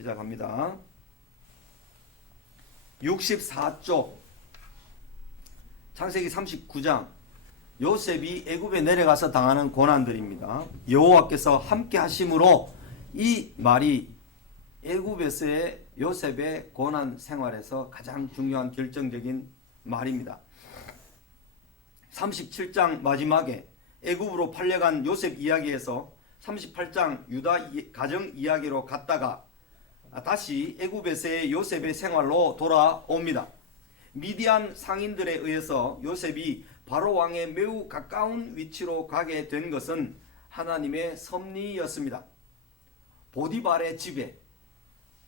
시작합니다. 64쪽 창세기 39장 요셉이 애굽에 내려가서 당하는 고난들입니다. 여호와께서 함께 하심으로 이 말이 애굽에서의 요셉의 고난 생활에서 가장 중요한 결정적인 말입니다. 37장 마지막에 애굽으로 팔려간 요셉 이야기에서 38장 유다 가정 이야기로 갔다가 다시 애굽에서의 요셉의 생활로 돌아옵니다. 미디안 상인들에 의해서 요셉이 바로 왕의 매우 가까운 위치로 가게 된 것은 하나님의 섭리였습니다. 보디발의 집에,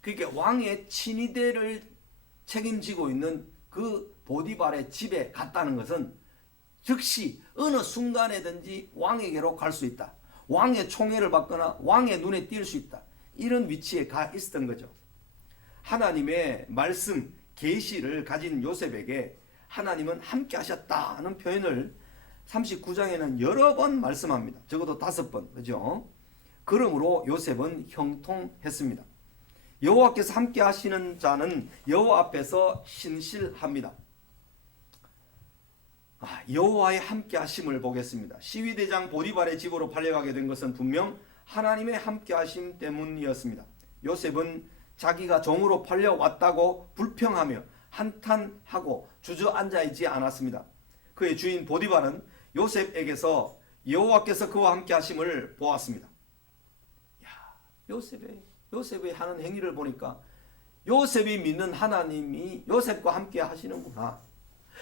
그러니까 왕의 친위대를 책임지고 있는 그 보디발의 집에 갔다는 것은 즉시 어느 순간에든지 왕에게로 갈 수 있다. 왕의 총애를 받거나 왕의 눈에 띌 수 있다. 이런 위치에 가 있었던 거죠. 하나님의 말씀, 계시를 가진 요셉에게 하나님은 함께 하셨다는 표현을 39장에는 여러 번 말씀합니다. 적어도 5번, 그죠? 그러므로 요셉은 형통했습니다. 여호와께서 함께 하시는 자는 여호와 앞에서 신실합니다. 여호와의 함께 하심을 보겠습니다. 시위대장 보디발의 집으로 팔려가게 된 것은 분명 하나님의 함께 하심 때문이었습니다. 요셉은 자기가 종으로 팔려왔다고 불평하며 한탄하고 주저앉아 있지 않았습니다. 그의 주인 보디발은 요셉에게서 여호와께서 그와 함께 하심을 보았습니다. 요셉의 하는 행위를 보니까 요셉이 믿는 하나님이 요셉과 함께 하시는구나.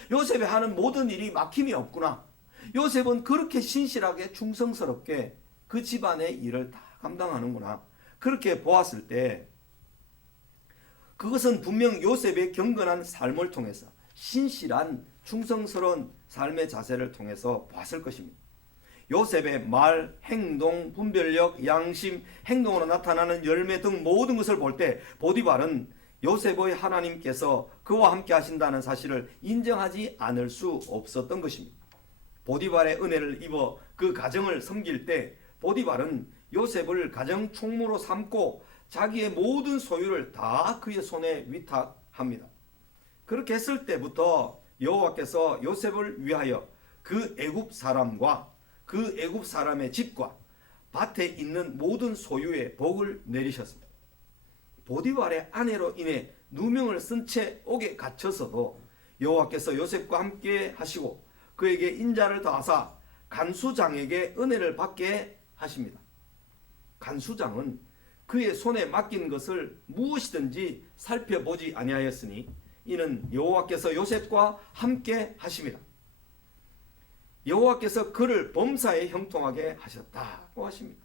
요셉이 하는 모든 일이 막힘이 없구나. 요셉은 그렇게 신실하게 충성스럽게 그 집안의 일을 다 감당하는구나. 그렇게 보았을 때 그것은 분명 요셉의 경건한 삶을 통해서 신실한 충성스러운 삶의 자세를 통해서 봤을 것입니다. 요셉의 말, 행동, 분별력, 양심, 행동으로 나타나는 열매 등 모든 것을 볼 때 보디발은 요셉의 하나님께서 그와 함께 하신다는 사실을 인정하지 않을 수 없었던 것입니다. 보디발의 은혜를 입어 그 가정을 섬길 때 보디발은 요셉을 가정 총무로 삼고 자기의 모든 소유를 다 그의 손에 위탁합니다. 그렇게 했을 때부터 여호와께서 요셉을 위하여 그 애굽 사람과 그 애굽 사람의 집과 밭에 있는 모든 소유의 복을 내리셨습니다. 보디발의 아내로 인해 누명을 쓴 채 옥에 갇혀서도 여호와께서 요셉과 함께 하시고 그에게 인자를 더하사 간수장에게 은혜를 받게 하십니다. 간수장은 그의 손에 맡긴 것을 무엇이든지 살펴보지 아니하였으니 이는 여호와께서 요셉과 함께 하심이라. 여호와께서 그를 범사에 형통하게 하셨다고 하십니다.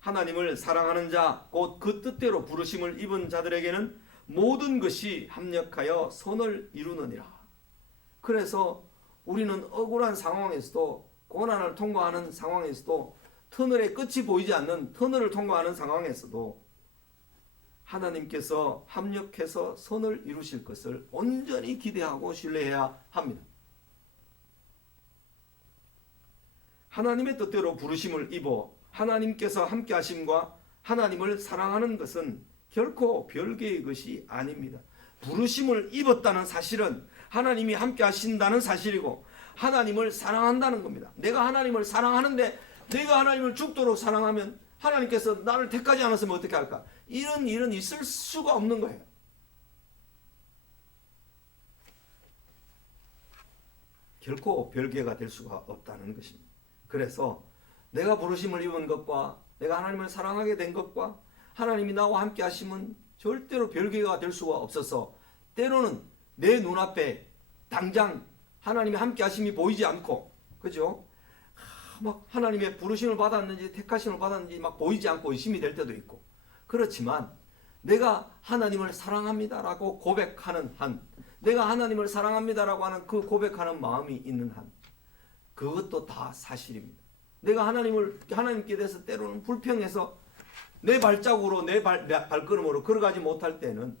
하나님을 사랑하는 자, 곧 그 뜻대로 부르심을 입은 자들에게는 모든 것이 합력하여 선을 이루느니라. 그래서 우리는 억울한 상황에서도, 고난을 통과하는 상황에서도, 터널의 끝이 보이지 않는 터널을 통과하는 상황에서도 하나님께서 합력해서 선을 이루실 것을 온전히 기대하고 신뢰해야 합니다. 하나님의 뜻대로 부르심을 입어 하나님께서 함께 하심과 하나님을 사랑하는 것은 결코 별개의 것이 아닙니다. 부르심을 입었다는 사실은 하나님이 함께 하신다는 사실이고 하나님을 사랑한다는 겁니다. 내가 하나님을 사랑하는데 내가 하나님을 죽도록 사랑하면 하나님께서 나를 택하지 않았으면 어떻게 할까? 이런 일은 있을 수가 없는 거예요. 결코 별개가 될 수가 없다는 것입니다. 그래서 내가 부르심을 입은 것과 내가 하나님을 사랑하게 된 것과 하나님이 나와 함께 하심은 절대로 별개가 될 수가 없어서 때로는 내 눈앞에 당장 하나님이 함께 하심이 보이지 않고, 그죠? 막 하나님의 부르심을 받았는지 택하심을 받았는지 막 보이지 않고 의심이 될 때도 있고, 그렇지만 내가 하나님을 사랑합니다라고 고백하는 한, 내가 하나님을 사랑합니다라고 하는 그 고백하는 마음이 있는 한, 그것도 다 사실입니다. 내가 하나님께 대해서 때로는 불평해서 내 발자국으로 내 발걸음으로 걸어가지 못할 때는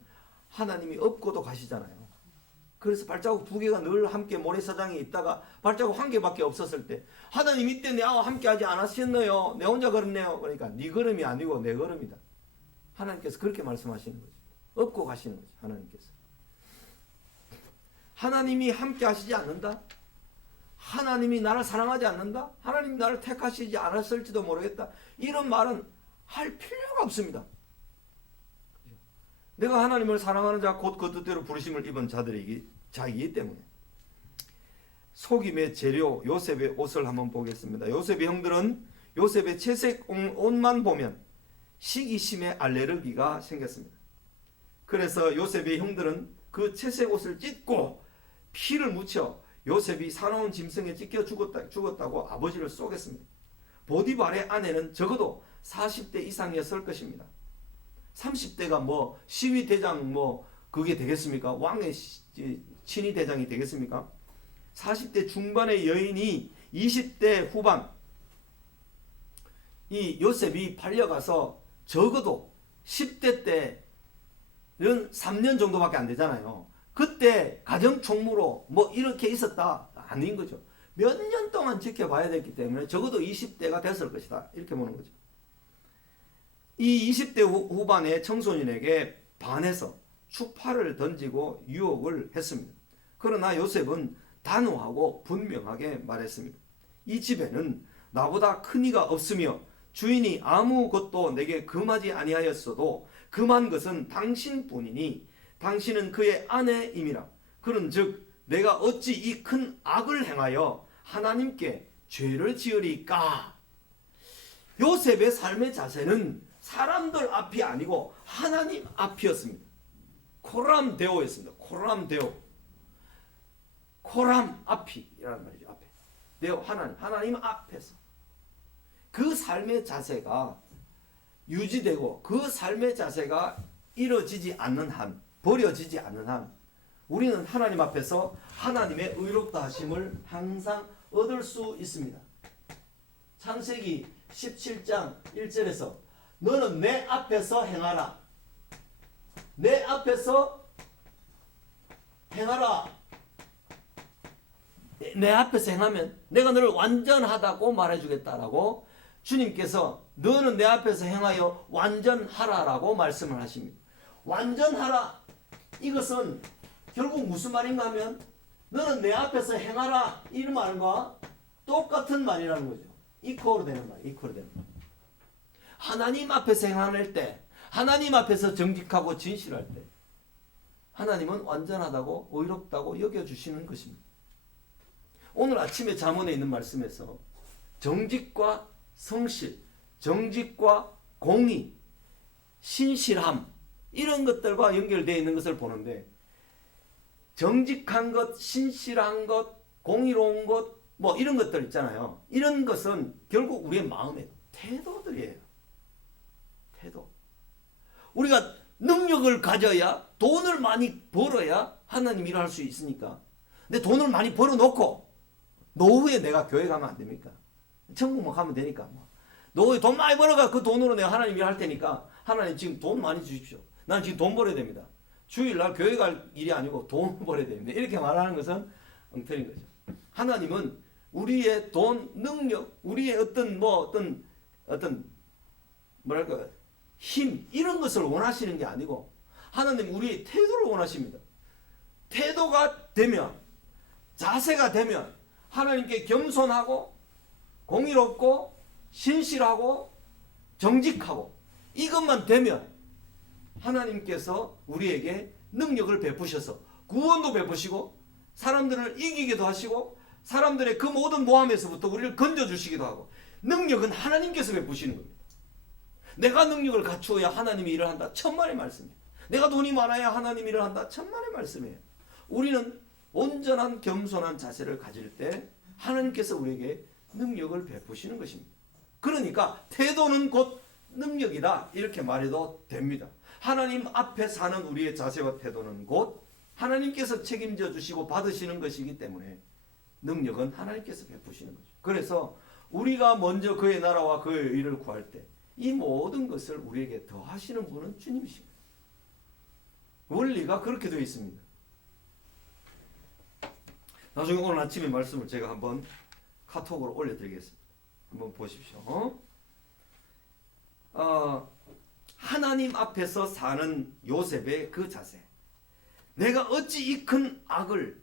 하나님이 없고도 가시잖아요. 그래서 발자국 2개가 늘 함께 모래사장에 있다가 발자국 1개밖에 없었을 때 하나님 이때 나와 함께 하지 않았었나요? 내 혼자 걸었네요. 그러니까 네 걸음이 아니고 내 걸음이다. 하나님께서 그렇게 말씀하시는 거죠. 업고 가시는 거죠. 하나님께서. 하나님이 함께 하시지 않는다? 하나님이 나를 사랑하지 않는다? 하나님이 나를 택하시지 않았을지도 모르겠다. 이런 말은 할 필요가 없습니다. 내가 하나님을 사랑하는 자 곧 그 뜻대로 부르심을 입은 자이기 때문에. 속임의 재료 요셉의 옷을 한번 보겠습니다. 요셉의 형들은 요셉의 채색 옷만 보면 시기심에 알레르기가 생겼습니다. 그래서 요셉의 형들은 그 채색 옷을 찢고 피를 묻혀 요셉이 사나운 짐승에 찢겨 죽었다고 아버지를 쏘겠습니다. 보디발의 아내는 적어도 40대 이상이었을 것입니다. 30대가 뭐 시위대장 뭐 그게 되겠습니까? 왕의 친위대장이 되겠습니까? 40대 중반의 여인이 20대 후반 이 요셉이 팔려가서 적어도 10대 때는 3년 정도밖에 안 되잖아요. 그때 가정총무로 뭐 이렇게 있었다 아닌 거죠. 몇 년 동안 지켜봐야 됐기 때문에 적어도 20대가 됐을 것이다 이렇게 보는 거죠. 이 20대 후반의 청소년에게 반해서 추파를 던지고 유혹을 했습니다. 그러나 요셉은 단호하고 분명하게 말했습니다. 이 집에는 나보다 큰 이가 없으며 주인이 아무것도 내게 금하지 아니하였어도 금한 것은 당신뿐이니 당신은 그의 아내임이라. 그런즉 내가 어찌 이 큰 악을 행하여 하나님께 죄를 지으리까. 요셉의 삶의 자세는 사람들 앞이 아니고 하나님 앞이었습니다. 코람데오였습니다. 코람데오. 코람 앞이라는 말이죠. 앞에. 데오 하나님 앞에서. 그 삶의 자세가 유지되고 그 삶의 자세가 이루어지지 않는 한, 버려지지 않는 한 우리는 하나님 앞에서 하나님의 의롭다 하심을 항상 얻을 수 있습니다. 창세기 17장 1절에서 너는 내 앞에서 행하라. 내 앞에서 행하라. 내 앞에서 행하면 내가 너를 완전하다고 말해주겠다라고 주님께서 너는 내 앞에서 행하여 완전하라라고 말씀을 하십니다. 완전하라. 이것은 결국 무슨 말인가 하면 너는 내 앞에서 행하라 이 말과 똑같은 말이라는 거죠. 이퀄로 되는 말. 이퀄로 되는 말. 하나님 앞에서 행할 때, 하나님 앞에서 정직하고 진실할 때 하나님은 완전하다고 의롭다고 여겨주시는 것입니다. 오늘 아침에 잠언에 있는 말씀에서 정직과 성실, 정직과 공의, 신실함 이런 것들과 연결되어 있는 것을 보는데 정직한 것, 신실한 것, 공의로운 것 뭐 이런 것들 있잖아요. 이런 것은 결국 우리의 마음의 태도들이에요. 태도. 우리가 능력을 가져야 돈을 많이 벌어야 하나님 일을 할 수 있으니까. 근데 돈을 많이 벌어놓고 노후에 내가 교회 가면 안 됩니까? 천국만 가면 되니까. 노후에 돈 많이 벌어가 그 돈으로 내가 하나님 일을 할 테니까 하나님 지금 돈 많이 주십시오. 나는 지금 돈 벌어야 됩니다. 주일날 교회 갈 일이 아니고 돈 벌어야 됩니다. 이렇게 말하는 것은 엉터리인 거죠. 하나님은 우리의 돈, 능력, 우리의 어떤 뭐랄까 힘 이런 것을 원하시는 게 아니고 하나님 우리의 태도를 원하십니다. 태도가 되면 자세가 되면 하나님께 겸손하고 공의롭고 신실하고 정직하고 이것만 되면 하나님께서 우리에게 능력을 베푸셔서 구원도 베푸시고 사람들을 이기기도 하시고 사람들의 그 모든 모함에서부터 우리를 건져주시기도 하고 능력은 하나님께서 베푸시는 겁니다. 내가 능력을 갖추어야 하나님이 일을 한다. 천만의 말씀이에요. 내가 돈이 많아야 하나님 일을 한다. 천만의 말씀이에요. 우리는 온전한 겸손한 자세를 가질 때 하나님께서 우리에게 능력을 베푸시는 것입니다. 그러니까 태도는 곧 능력이다 이렇게 말해도 됩니다. 하나님 앞에 사는 우리의 자세와 태도는 곧 하나님께서 책임져 주시고 받으시는 것이기 때문에 능력은 하나님께서 베푸시는 거죠. 그래서 우리가 먼저 그의 나라와 그의 의를 구할 때 이 모든 것을 우리에게 더하시는 분은 주님이십니다. 원리가 그렇게 되어 있습니다. 나중에 오늘 아침에 말씀을 제가 한번 카톡으로 올려드리겠습니다. 한번 보십시오. 하나님 앞에서 사는 요셉의 그 자세. 내가 어찌 이 큰 악을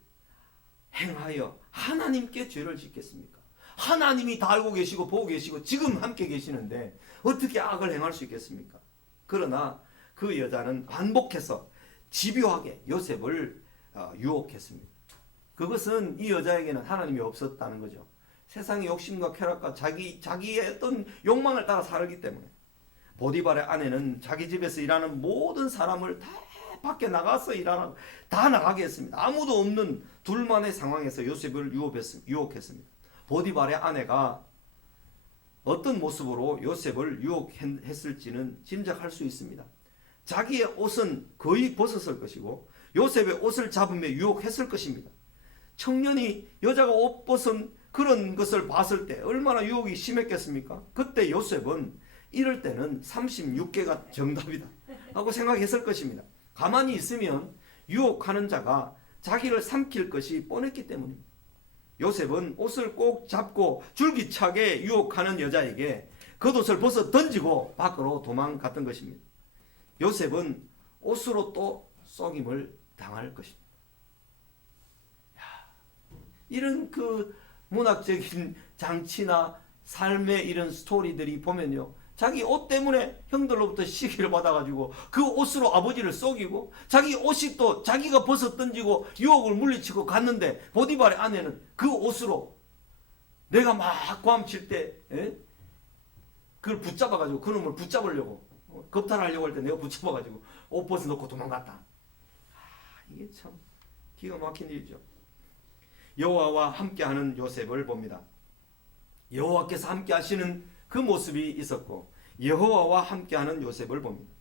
행하여 하나님께 죄를 짓겠습니까? 하나님이 다 알고 계시고 보고 계시고 지금 함께 계시는데 어떻게 악을 행할 수 있겠습니까? 그러나 그 여자는 반복해서 집요하게 요셉을 유혹했습니다. 그것은 이 여자에게는 하나님이 없었다는 거죠. 세상의 욕심과 쾌락과 자기의 어떤 욕망을 따라 살기 때문에. 보디발의 아내는 자기 집에서 일하는 모든 사람을 다 밖에 나가서 일하라고 다 나가게 했습니다. 아무도 없는 둘만의 상황에서 요셉을 유혹했습니다. 보디발의 아내가 어떤 모습으로 요셉을 유혹했을지는 짐작할 수 있습니다. 자기의 옷은 거의 벗었을 것이고 요셉의 옷을 잡으며 유혹했을 것입니다. 청년이 여자가 옷 벗은 그런 것을 봤을 때 얼마나 유혹이 심했겠습니까? 그때 요셉은 이럴 때는 36개가 정답이다 라고 생각했을 것입니다. 가만히 있으면 유혹하는 자가 자기를 삼킬 것이 뻔했기 때문입니다. 요셉은 옷을 꼭 잡고 줄기차게 유혹하는 여자에게 겉옷을 벗어 던지고 밖으로 도망갔던 것입니다. 요셉은 옷으로 또 속임을 당할 것입니다. 이런 그 문학적인 장치나 삶의 이런 스토리들이 보면요, 자기 옷 때문에 형들로부터 시기를 받아가지고 그 옷으로 아버지를 속이고 자기 옷이 또 자기가 벗어 던지고 유혹을 물리치고 갔는데 보디발의 아내는 그 옷으로 내가 막 고함칠 때 그걸 붙잡아가지고 그놈을 붙잡으려고 겁탈하려고 할 때 내가 붙잡아가지고 옷 벗어놓고 도망갔다. 이게 참 기가 막힌 일이죠. 여호와와 함께하는 요셉을 봅니다. 여호와께서 함께하시는 그 모습이 있었고 여호와와 함께하는 요셉을 봅니다.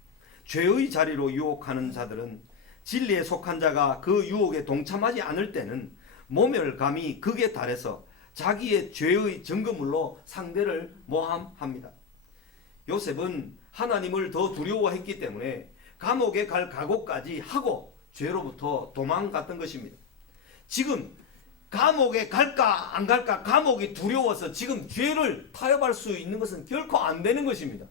죄의 자리로 유혹하는 자들은 진리에 속한 자가 그 유혹에 동참하지 않을 때는 모멸감이 극에 달해서 자기의 죄의 증거물로 상대를 모함합니다. 요셉은 하나님을 더 두려워했기 때문에 감옥에 갈 각오까지 하고 죄로부터 도망갔던 것입니다. 지금 감옥에 갈까 안 갈까 감옥이 두려워서 지금 죄를 타협할 수 있는 것은 결코 안 되는 것입니다.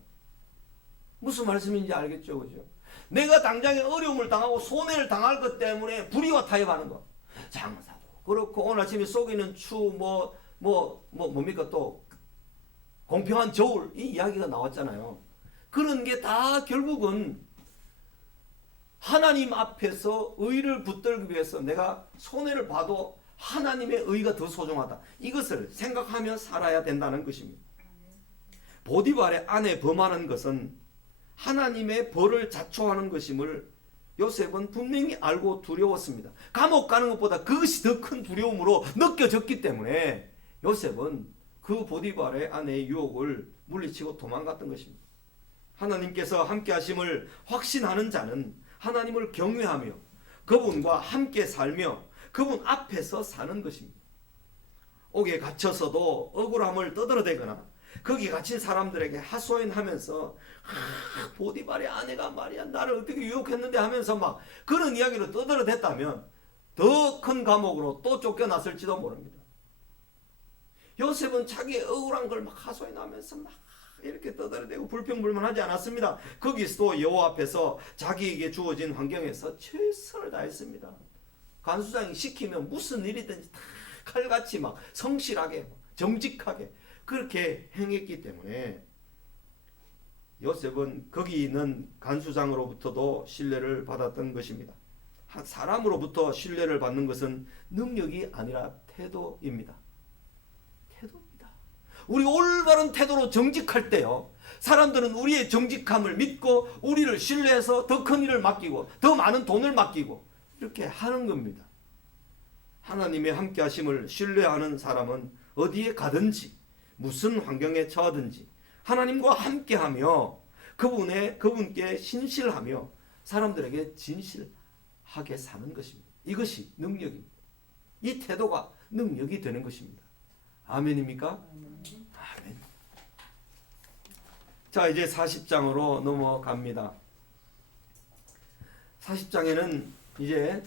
무슨 말씀인지 알겠죠? 그죠? 내가 당장에 어려움을 당하고 손해를 당할 것 때문에 불의와 타협하는 것. 장사도 그렇고 오늘 아침에 속이는 추 뭡니까 또 공평한 저울 이 이야기가 나왔잖아요. 그런 게 다 결국은 하나님 앞에서 의를 붙들기 위해서 내가 손해를 봐도 하나님의 의가 더 소중하다. 이것을 생각하며 살아야 된다는 것입니다. 보디발의 아내 범하는 것은 하나님의 벌을 자초하는 것임을 요셉은 분명히 알고 두려웠습니다. 감옥 가는 것보다 그것이 더 큰 두려움으로 느껴졌기 때문에 요셉은 그 보디발의 아내의 유혹을 물리치고 도망갔던 것입니다. 하나님께서 함께 하심을 확신하는 자는 하나님을 경외하며 그분과 함께 살며 그분 앞에서 사는 것입니다. 옥에 갇혀서도 억울함을 떠들어대거나 거기 갇힌 사람들에게 하소연하면서 보디발의 아내가 말이야 나를 어떻게 유혹했는데 하면서 막 그런 이야기를 떠들어댔다면 더 큰 감옥으로 또 쫓겨났을지도 모릅니다. 요셉은 자기의 억울한 걸 막 하소연하면서 막 이렇게 떠들어대고 불평불만하지 않았습니다. 거기서도 여호와 앞에서 자기에게 주어진 환경에서 최선을 다했습니다. 간수장이 시키면 무슨 일이든지 다 칼같이 막 성실하게 정직하게 그렇게 행했기 때문에 요셉은 거기 있는 간수장으로부터도 신뢰를 받았던 것입니다. 사람으로부터 신뢰를 받는 것은 능력이 아니라 태도입니다. 태도입니다. 우리 올바른 태도로 정직할 때요, 사람들은 우리의 정직함을 믿고 우리를 신뢰해서 더 큰 일을 맡기고 더 많은 돈을 맡기고 이렇게 하는 겁니다. 하나님의 함께 하심을 신뢰하는 사람은 어디에 가든지 무슨 환경에 처하든지 하나님과 함께 하며 그분께 신실하며 사람들에게 진실하게 사는 것입니다. 이것이 능력입니다. 이 태도가 능력이 되는 것입니다. 아멘입니까? 아멘. 자, 이제 40장으로 넘어갑니다. 40장에는 이제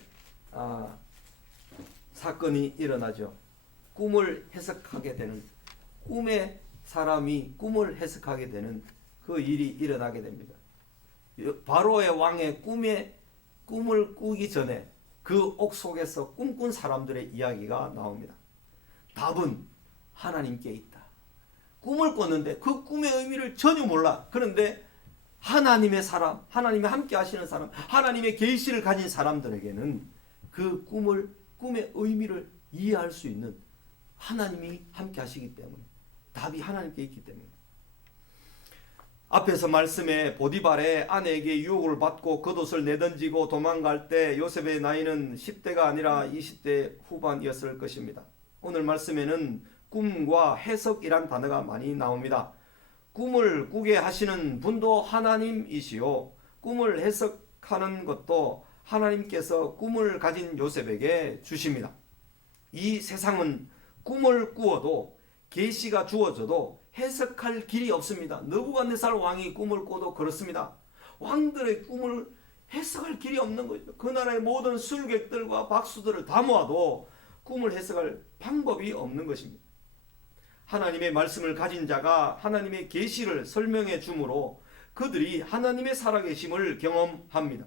사건이 일어나죠. 꿈을 해석하게 되는, 꿈의 사람이 꿈을 해석하게 되는 그 일이 일어나게 됩니다. 바로의 왕의 꿈을 꾸기 전에 그 옥 속에서 꿈꾼 사람들의 이야기가 나옵니다. 답은 하나님께 있다. 꿈을 꿨는데 그 꿈의 의미를 전혀 몰라. 그런데 하나님의 사람, 하나님이 함께 하시는 사람, 하나님의 계시를 가진 사람들에게는 그 꿈의 의미를 이해할 수 있는 하나님이 함께 하시기 때문에, 답이 하나님께 있기 때문에. 앞에서 말씀에 보디발의 아내에게 유혹을 받고 겉옷을 내던지고 도망갈 때 요셉의 나이는 10대가 아니라 20대 후반이었을 것입니다. 오늘 말씀에는 꿈과 해석이란 단어가 많이 나옵니다. 꿈을 꾸게 하시는 분도 하나님이시요, 꿈을 해석하는 것도 하나님께서 꿈을 가진 요셉에게 주십니다. 이 세상은 꿈을 꾸어도, 계시가 주어져도 해석할 길이 없습니다. 느부갓네살 왕이 꿈을 꿔도 그렇습니다. 왕들의 꿈을 해석할 길이 없는 거죠. 그 나라의 모든 술객들과 박수들을 다 모아도 꿈을 해석할 방법이 없는 것입니다. 하나님의 말씀을 가진 자가 하나님의 계시를 설명해 주므로 그들이 하나님의 살아계심을 경험합니다.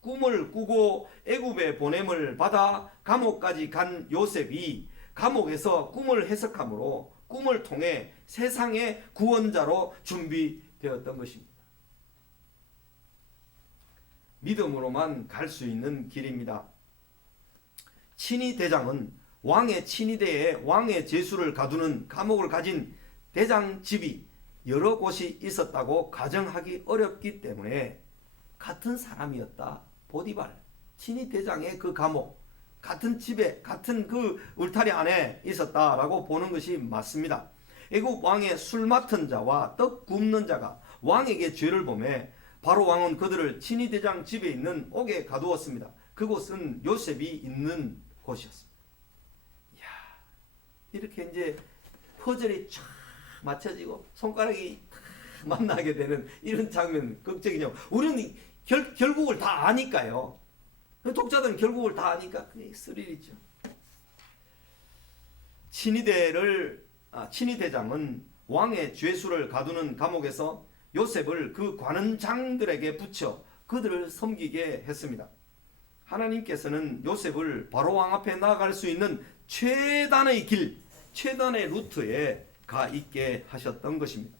꿈을 꾸고 애굽의 보냄을 받아 감옥까지 간 요셉이 감옥에서 꿈을 해석함으로 꿈을 통해 세상의 구원자로 준비되었던 것입니다. 믿음으로만 갈 수 있는 길입니다. 친위 대장은 왕의 친위대에 왕의 제수를 가두는 감옥을 가진 대장 집이 여러 곳이 있었다고 가정하기 어렵기 때문에 같은 사람이었다. 보디발, 친위 대장의 그 감옥, 같은 집에, 같은 그 울타리 안에 있었다라고 보는 것이 맞습니다. 애굽 왕의 술 맡은 자와 떡 굽는 자가 왕에게 죄를 범해 바로 왕은 그들을 친위 대장 집에 있는 옥에 가두었습니다. 그곳은 요셉이 있는 곳이었습니다. 이야, 이렇게 이제 퍼즐이 쫙 맞춰지고 손가락이 만나게 되는 이런 장면 걱정이죠. 우리는 결국을 다 아니까요. 독자들은 결국을 다 아니까 그게 스릴이죠. 친위대장은 왕의 죄수를 가두는 감옥에서 요셉을 그 관원장들에게 붙여 그들을 섬기게 했습니다. 하나님께서는 요셉을 바로왕 앞에 나아갈 수 있는 최단의 길, 최단의 루트에 가 있게 하셨던 것입니다.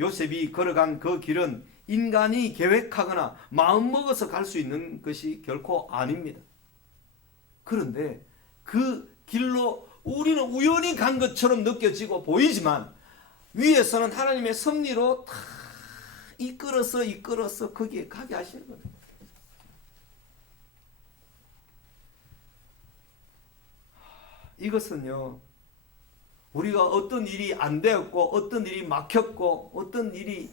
요셉이 걸어간 그 길은 인간이 계획하거나 마음먹어서 갈 수 있는 것이 결코 아닙니다. 그런데 그 길로 우리는 우연히 간 것처럼 느껴지고 보이지만 위에서는 하나님의 섭리로 다 이끌어서 거기에 가게 하시는 거예요. 이것은요, 우리가 어떤 일이 안 되었고 어떤 일이 막혔고 어떤 일이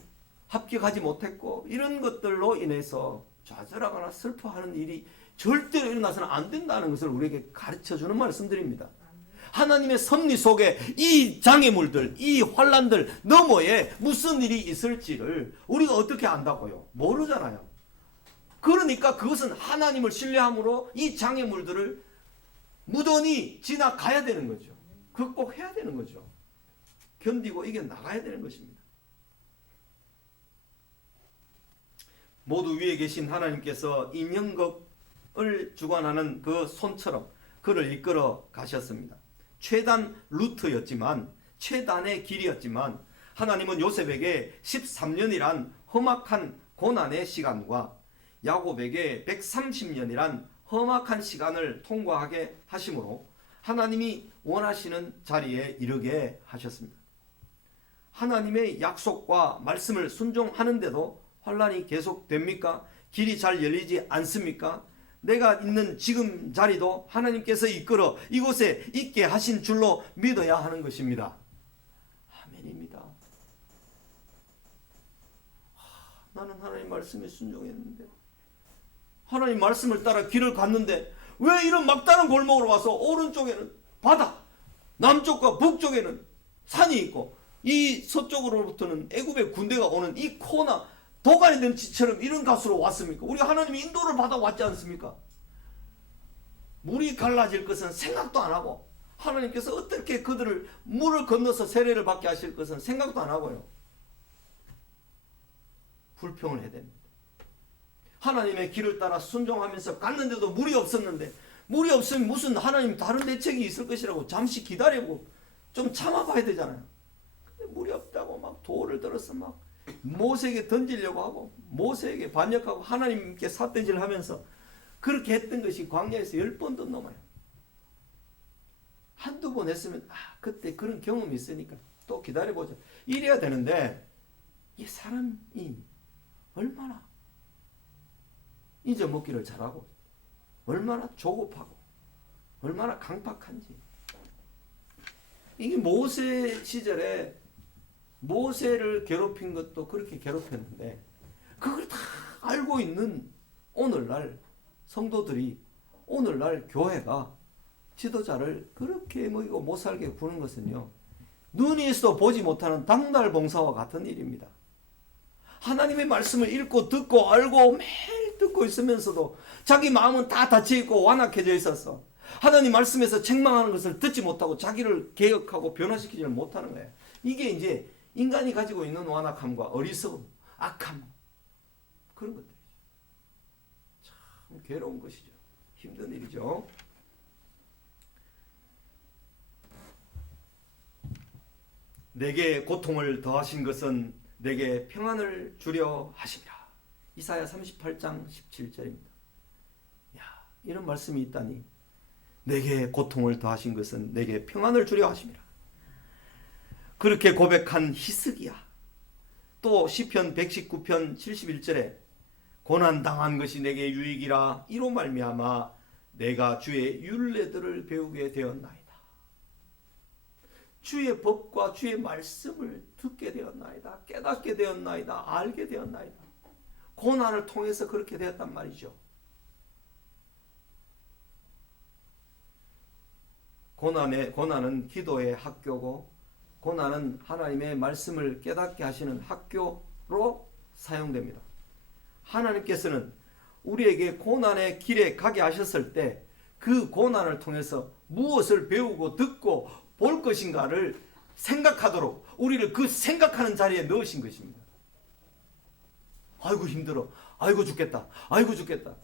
합격하지 못했고 이런 것들로 인해서 좌절하거나 슬퍼하는 일이 절대로 일어나서는 안 된다는 것을 우리에게 가르쳐주는 말씀드립니다. 하나님의 섭리 속에 이 장애물들, 이 환난들 너머에 무슨 일이 있을지를 우리가 어떻게 안다고요? 모르잖아요. 그러니까 그것은 하나님을 신뢰함으로 이 장애물들을 무던히 지나가야 되는 거죠. 극복해야 되는 거죠. 견디고 이겨나가야 되는 것입니다. 모두 위에 계신 하나님께서 인형극을 주관하는 그 손처럼 그를 이끌어 가셨습니다. 최단 루트였지만, 최단의 길이었지만 하나님은 요셉에게 13년이란 험악한 고난의 시간과 야곱에게 130년이란 험악한 시간을 통과하게 하심으로 하나님이 원하시는 자리에 이르게 하셨습니다. 하나님의 약속과 말씀을 순종하는데도 환난이 계속됩니까? 길이 잘 열리지 않습니까? 내가 있는 지금 자리도 하나님께서 이끌어 이곳에 있게 하신 줄로 믿어야 하는 것입니다. 아멘입니다. 나는 하나님 말씀에 순종했는데, 하나님 말씀을 따라 길을 갔는데 왜 이런 막다른 골목으로 와서 오른쪽에는 바다, 남쪽과 북쪽에는 산이 있고 이 서쪽으로부터는 애굽의 군대가 오는 이 코나 도가니 댐치처럼 이런 곳으로 왔습니까? 우리가 하나님의 인도를 받아왔지 않습니까? 물이 갈라질 것은 생각도 안 하고 하나님께서 어떻게 그들을 물을 건너서 세례를 받게 하실 것은 생각도 안 하고요. 불평을 해야 됩니다. 하나님의 길을 따라 순종하면서 갔는데도 물이 없었는데, 물이 없으면 무슨 하나님 다른 대책이 있을 것이라고 잠시 기다리고 좀 참아봐야 되잖아요. 근데 물이 없다고 막 돌을 들어서 막 모세에게 던지려고 하고 모세에게 반역하고 하나님께 삿대질 하면서 그렇게 했던 것이 광야에서 10번도 넘어요. 한두 번 했으면 그때 그런 경험이 있으니까 또 기다려보자 이래야 되는데, 이 사람이 얼마나 잊어먹기를 잘하고 얼마나 조급하고 얼마나 강팍한지. 이게 모세 시절에 모세를 괴롭힌 것도 그렇게 괴롭혔는데, 그걸 다 알고 있는 오늘날 성도들이, 오늘날 교회가 지도자를 그렇게 먹이고 못 살게 구는 것은요, 눈이 있어 보지 못하는 당달봉사와 같은 일입니다. 하나님의 말씀을 읽고 듣고 알고 매일 듣고 있으면서도 자기 마음은 다 닫혀있고 완악해져 있었어. 하나님 말씀에서 책망하는 것을 듣지 못하고 자기를 개혁하고 변화시키지 못하는 거예요. 이게 이제 인간이 가지고 있는 완악함과 어리석음, 악함, 그런 것들이죠. 참 괴로운 것이죠. 힘든 일이죠. 내게 고통을 더하신 것은 내게 평안을 주려 하심이라. 이사야 38장 17절입니다. 이런 말씀이 있다니. 내게 고통을 더하신 것은 내게 평안을 주려 하심이라. 그렇게 고백한 히스기야. 또 시편 119편 71절에 고난당한 것이 내게 유익이라 이로 말미암아 내가 주의 율례들을 배우게 되었나이다. 주의 법과 주의 말씀을 듣게 되었나이다. 깨닫게 되었나이다. 알게 되었나이다. 고난을 통해서 그렇게 되었단 말이죠. 고난은 기도의 학교고, 고난은 하나님의 말씀을 깨닫게 하시는 학교로 사용됩니다. 하나님께서는 우리에게 고난의 길에 가게 하셨을 때 그 고난을 통해서 무엇을 배우고 듣고 볼 것인가를 생각하도록 우리를 그 생각하는 자리에 넣으신 것입니다. 아이고 힘들어, 아이고 죽겠다, 아이고 죽겠다,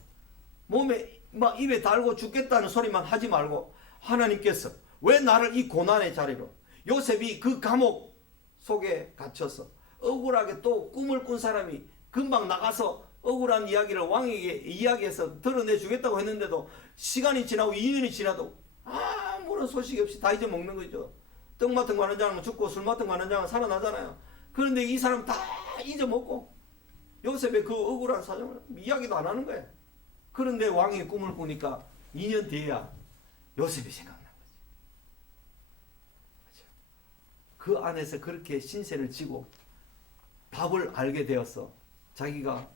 몸에 막 입에 달고 죽겠다는 소리만 하지 말고, 하나님께서 왜 나를 이 고난의 자리로, 요셉이 그 감옥 속에 갇혀서 억울하게 또 꿈을 꾼 사람이 금방 나가서 억울한 이야기를 왕에게 이야기해서 드러내 주겠다고 했는데도 시간이 지나고 2년이 지나도 아무런 소식이 없이 다 잊어먹는 거죠. 떡 맡은 거 하는 자는 죽고 술 맡은 거 하는 자는 살아나잖아요. 그런데 이 사람 다 잊어먹고 요셉의 그 억울한 사정을 이야기도 안 하는 거예요. 그런데 왕이 꿈을 꾸니까 2년 뒤에야 요셉이 생각난 거지. 그렇죠? 그 안에서 그렇게 신세를 지고 답을 알게 되어서 자기가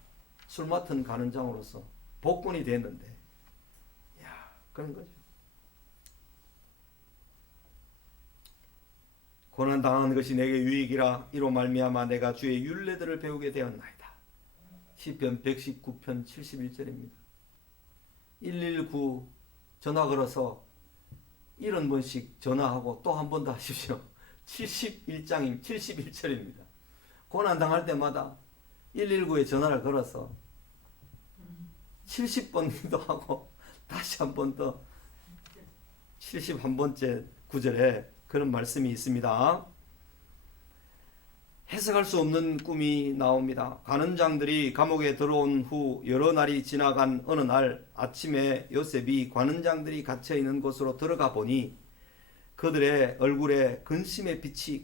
술 맡은 간원장으로서 복권이 됐는데, 그런 거죠. 고난당한 것이 내게 유익이라 이로 말미암아 내가 주의 율례들을 배우게 되었나이다. 시편 119편 71절입니다. 119 전화 걸어서 70번씩 전화하고 또 한 번 더 하십시오. 71장임 71절입니다. 고난당할 때마다 119에 전화를 걸어서 70번도 하고 다시 한 번 더 71번째 구절에 그런 말씀이 있습니다. 해석할 수 없는 꿈이 나옵니다. 관원장들이 감옥에 들어온 후 여러 날이 지나간 어느 날 아침에 요셉이 관원장들이 갇혀 있는 곳으로 들어가 보니 그들의 얼굴에 근심의 빛이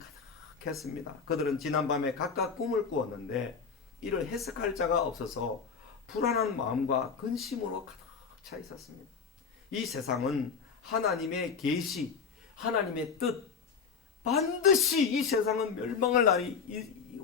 가득했습니다. 그들은 지난밤에 각각 꿈을 꾸었는데 이를 해석할 자가 없어서 불안한 마음과 근심으로 가득 차 있었습니다. 이 세상은 하나님의 계시, 하나님의 뜻, 반드시 이 세상은 멸망할 날이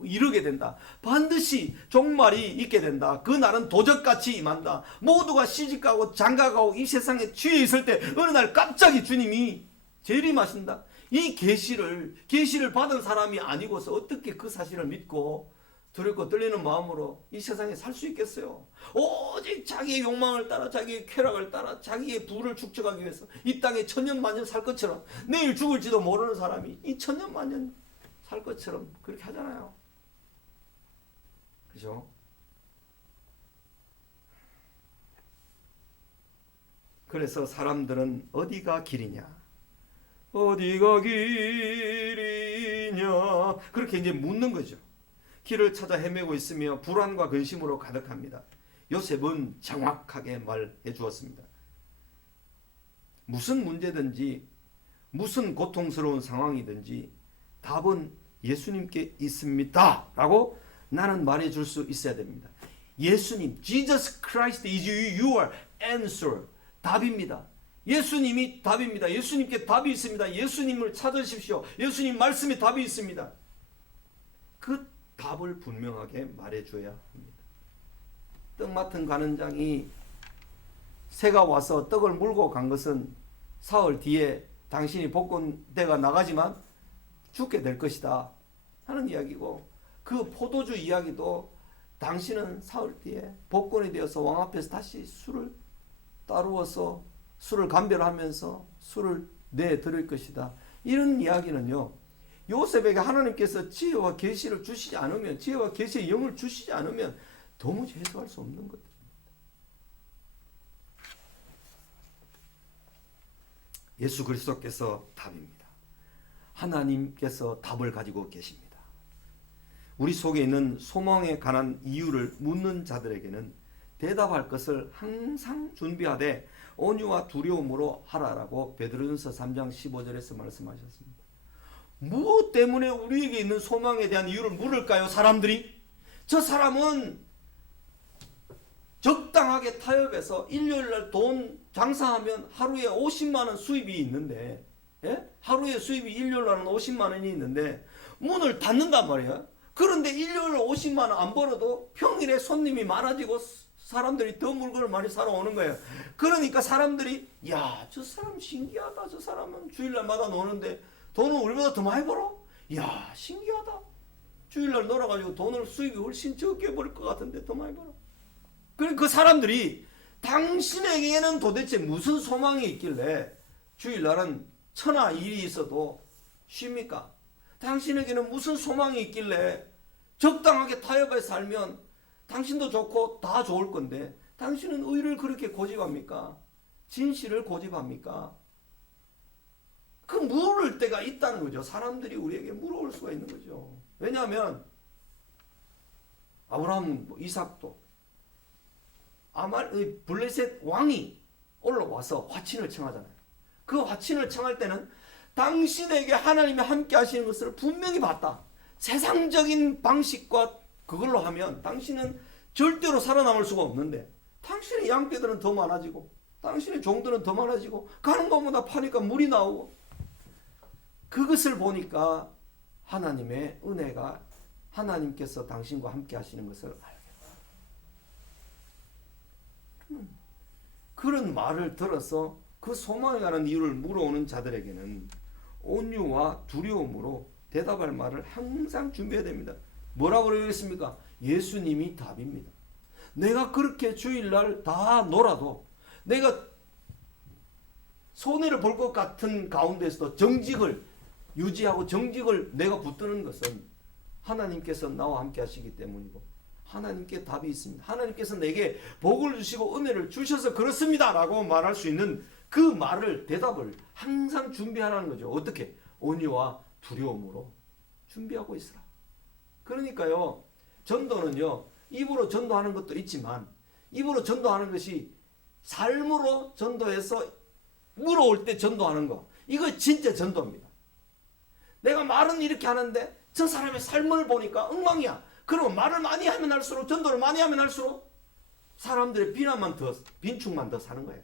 이르게 된다. 반드시 종말이 있게 된다. 그 날은 도적같이 임한다. 모두가 시집가고 장가가고 이 세상에 취해 있을 때 어느 날 갑자기 주님이 재림하신다. 이 계시를 받은 사람이 아니고서 어떻게 그 사실을 믿고 두렵고 떨리는 마음으로 이 세상에 살 수 있겠어요? 오직 자기의 욕망을 따라, 자기의 쾌락을 따라, 자기의 부를 축적하기 위해서 이 땅에 천년만년 살 것처럼, 내일 죽을지도 모르는 사람이 이 천년만년 살 것처럼 그렇게 하잖아요. 그죠? 그래서 사람들은 어디가 길이냐, 어디가 길이냐, 그렇게 이제 묻는 거죠. 길을 찾아 헤매고 있으며 불안과 근심으로 가득합니다. 요셉은 정확하게 말해 주었습니다. 무슨 문제든지 무슨 고통스러운 상황이든지 답은 예수님께 있습니다 라고 나는 말해 줄 수 있어야 됩니다. 예수님, Jesus Christ is your answer. 답입니다. 예수님이 답입니다. 예수님께 답이 있습니다. 예수님을 찾으십시오. 예수님 말씀에 답이 있습니다. 그 답을 분명하게 말해줘야 합니다. 떡 맡은 가는장이 새가 와서 떡을 물고 간 것은 사흘 뒤에 당신이 복권대가 나가지만 죽게 될 것이다 하는 이야기고, 그 포도주 이야기도 당신은 사흘 뒤에 복권이 되어서 왕 앞에서 다시 술을 따르어서 술을 감별하면서 술을 내드릴 것이다. 이런 이야기는요, 요셉에게 하나님께서 지혜와 계시를 주시지 않으면, 지혜와 계시의 영을 주시지 않으면 도무지 해석할 수 없는 것입니다. 예수 그리스도께서 답입니다. 하나님께서 답을 가지고 계십니다. 우리 속에 있는 소망에 관한 이유를 묻는 자들에게는 대답할 것을 항상 준비하되 온유와 두려움으로 하라라고 베드로전서 3장 15절에서 말씀하셨습니다. 무엇 때문에 우리에게 있는 소망에 대한 이유를 물을까요? 사람들이? 저 사람은 적당하게 타협해서 일요일날 돈 장사하면 하루에 50만 원 수입이 있는데, 하루에 수입이 일요일날은 50만 원이 있는데 문을 닫는단 말이에요. 그런데 일요일 50만 원 안 벌어도 평일에 손님이 많아지고 사람들이 더 물건을 많이 사러 오는 거예요. 그러니까 사람들이, 야, 저 사람 신기하다. 저 사람은 주일날마다 노는데 돈은 우리보다 더 많이 벌어? 야, 신기하다. 주일날 놀아가지고 돈을 수입이 훨씬 적게 벌 것 같은데 더 많이 벌어. 그러니까 그 사람들이 당신에게는 도대체 무슨 소망이 있길래 주일날은 천하 일이 있어도 쉽니까? 당신에게는 무슨 소망이 있길래 적당하게 타협해 살면 당신도 좋고 다 좋을 건데 당신은 의를 그렇게 고집합니까? 진실을 고집합니까? 그 물을 때가 있다는 거죠. 사람들이 우리에게 물어올 수가 있는 거죠. 왜냐하면 아브라함, 이삭도 블레셋 왕이 올라와서 화친을 청하잖아요. 그 화친을 청할 때는 당신에게 하나님이 함께 하시는 것을 분명히 봤다. 세상적인 방식과 그걸로 하면 당신은 절대로 살아남을 수가 없는데 당신의 양떼들은 더 많아지고 당신의 종들은 더 많아지고 가는 것마다 파니까 물이 나오고, 그것을 보니까 하나님의 은혜가, 하나님께서 당신과 함께 하시는 것을 알겠다. 그런 말을 들어서 그 소망에 관한 이유를 물어오는 자들에게는 온유와 두려움으로 대답할 말을 항상 준비해야 됩니다. 뭐라고 그러겠습니까? 예수님이 답입니다. 내가 그렇게 주일날 다 놀아도, 내가 손해를 볼 것 같은 가운데서도 정직을 유지하고 정직을 내가 붙드는 것은 하나님께서 나와 함께 하시기 때문이고, 하나님께 답이 있습니다. 하나님께서 내게 복을 주시고 은혜를 주셔서 그렇습니다 라고 말할 수 있는 그 말을, 대답을 항상 준비하라는 거죠. 어떻게? 온유와 두려움으로 준비하고 있으라. 그러니까요, 전도는요, 입으로 전도하는 것도 있지만 입으로 전도하는 것이 삶으로 전도해서 물어올 때 전도하는 거, 이거 진짜 전도입니다. 내가 말은 이렇게 하는데 저 사람의 삶을 보니까 엉망이야. 그러면 말을 많이 하면 할수록, 전도를 많이 하면 할수록 사람들의 빈축만 더 사는 거예요.